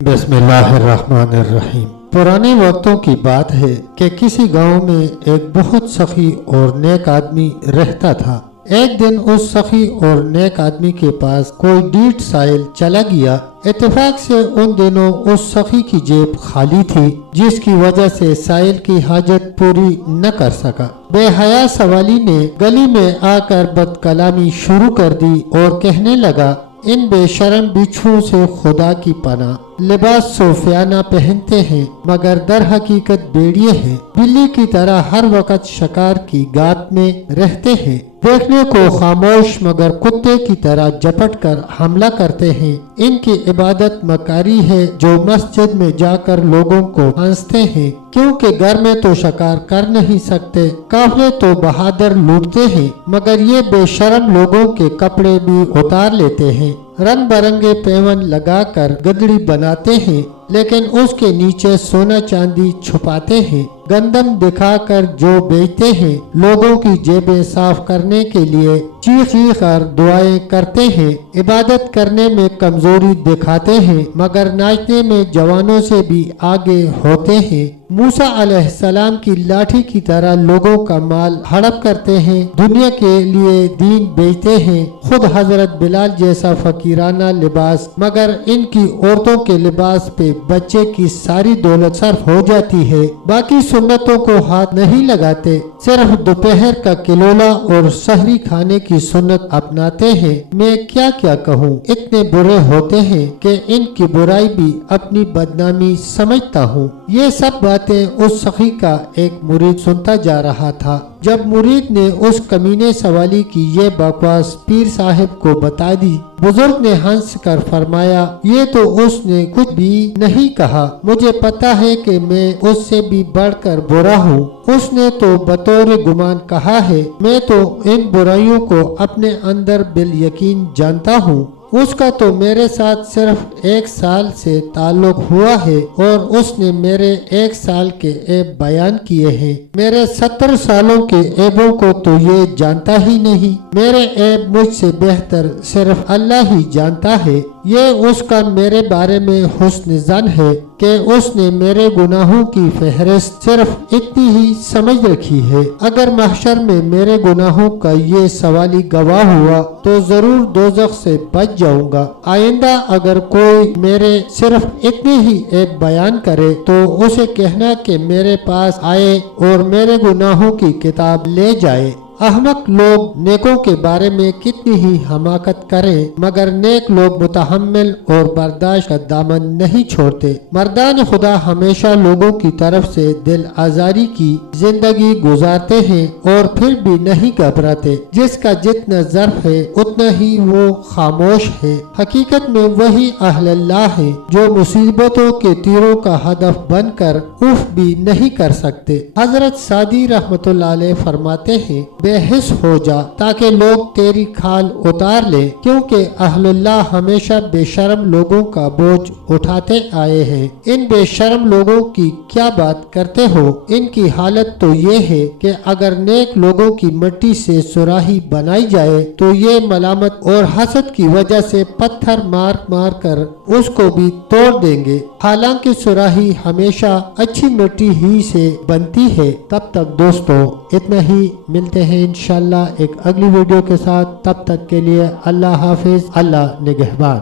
بسم اللہ الرحمن الرحیم۔ پرانے وقتوں کی بات ہے کہ کسی گاؤں میں ایک بہت سخی اور نیک آدمی رہتا تھا۔ ایک دن اس سخی اور نیک آدمی کے پاس کوئی ڈیڑھ سائل چلا گیا۔ اتفاق سے ان دنوں اس سخی کی جیب خالی تھی، جس کی وجہ سے سائل کی حاجت پوری نہ کر سکا۔ بے حیا سوالی نے گلی میں آ کر بد کلامی شروع کر دی اور کہنے لگا، ان بے شرم بچھوؤں سے خدا کی پناہ، لباس صوفیانہ پہنتے ہیں مگر در حقیقت بھیڑیے ہیں، بلی کی طرح ہر وقت شکار کی گات میں رہتے ہیں، دیکھنے کو خاموش مگر کتے کی طرح جپٹ کر حملہ کرتے ہیں، ان کی عبادت مکاری ہے جو مسجد میں جا کر لوگوں کو ہنستے ہیں، کیونکہ گھر میں تو شکار کر نہیں سکتے، قافلے تو بہادر لوٹتے ہیں مگر یہ بے شرم لوگوں کے کپڑے بھی اتار لیتے ہیں، رنگ برنگے پیون لگا کر گدڑی بناتے ہیں لیکن اس کے نیچے سونا چاندی چھپاتے ہیں، گندم دکھا کر جو بیچتے ہیں، لوگوں کی جیبیں صاف کرنے کے لیے چیخ چیخ کر دعائیں کرتے ہیں، عبادت کرنے میں کمزوری دکھاتے ہیں مگر ناچنے میں جوانوں سے بھی آگے ہوتے ہیں، موسیٰ علیہ السلام کی لاٹھی کی طرح لوگوں کا مال ہڑپ کرتے ہیں، دنیا کے لیے دین بیچتے ہیں، خود حضرت بلال جیسا فقیرانہ لباس مگر ان کی عورتوں کے لباس پہ بچے کی ساری دولت صرف ہو جاتی ہے، باقی سنتوں کو ہاتھ نہیں لگاتے، صرف دوپہر کا کلولا اور سحری کھانے کی سنت اپناتے ہیں، میں کیا کیا کہوں، اتنے برے ہوتے ہیں کہ ان کی برائی بھی اپنی بدنامی سمجھتا ہوں۔ یہ سب باتیں اس سخی کا ایک مرید سنتا جا رہا تھا۔ جب مرید نے اس کمینے سوالی کی یہ بکواس پیر صاحب کو بتا دی، بزرگ نے ہنس کر فرمایا، یہ تو اس نے کچھ بھی نہیں کہا، مجھے پتا ہے کہ میں اس سے بھی بڑھ کر برا ہوں، اس نے تو بطور گمان کہا ہے، میں تو ان برائیوں کو اپنے اندر بالیقین جانتا ہوں، اس کا تو میرے ساتھ صرف 1 سال سے تعلق ہوا ہے اور اس نے میرے 1 سال کے عیب بیان کیے ہیں، میرے 70 سالوں کے عیبوں کو تو یہ جانتا ہی نہیں، میرے عیب مجھ سے بہتر صرف اللہ ہی جانتا ہے، یہ اس کا میرے بارے میں حسن ظن ہے کہ اس نے میرے گناہوں کی فہرست صرف اتنی ہی سمجھ رکھی ہے، اگر محشر میں میرے گناہوں کا یہ سوالی گواہ ہوا تو ضرور دوزخ سے بچ جاؤں گا، آئندہ اگر کوئی میرے صرف اتنے ہی عیب بیان کرے تو اسے کہنا کہ میرے پاس آئے اور میرے گناہوں کی کتاب لے جائے۔ احمق لوگ نیکوں کے بارے میں کتنی ہی حماقت کریں مگر نیک لوگ متحمل اور برداشت کا دامن نہیں چھوڑتے، مردان خدا ہمیشہ لوگوں کی طرف سے دل آزاری کی زندگی گزارتے ہیں اور پھر بھی نہیں گھبراتے، جس کا جتنا ظرف ہے اتنا ہی وہ خاموش ہے، حقیقت میں وہی اہل اللہ ہے جو مصیبتوں کے تیروں کا ہدف بن کر اف بھی نہیں کر سکتے۔ حضرت سعدی رحمت اللہ علیہ فرماتے ہیں، بے حس ہو جا تاکہ لوگ تیری کھال اتار لیں، کیونکہ اہل اللہ ہمیشہ بے شرم لوگوں کا بوجھ اٹھاتے آئے ہیں، ان بے شرم لوگوں کی کیا بات کرتے ہو، ان کی حالت تو یہ ہے کہ اگر نیک لوگوں کی مٹی سے سراہی بنائی جائے تو یہ ملامت اور حسد کی وجہ سے پتھر مار مار کر اس کو بھی توڑ دیں گے، حالانکہ سراہی ہمیشہ اچھی مٹی ہی سے بنتی ہے۔ تب تک دوستو اتنا ہی، ملتے ہیں انشاءاللہ ایک اگلی ویڈیو کے ساتھ، تب تک کے لیے اللہ حافظ، اللہ نگہبان۔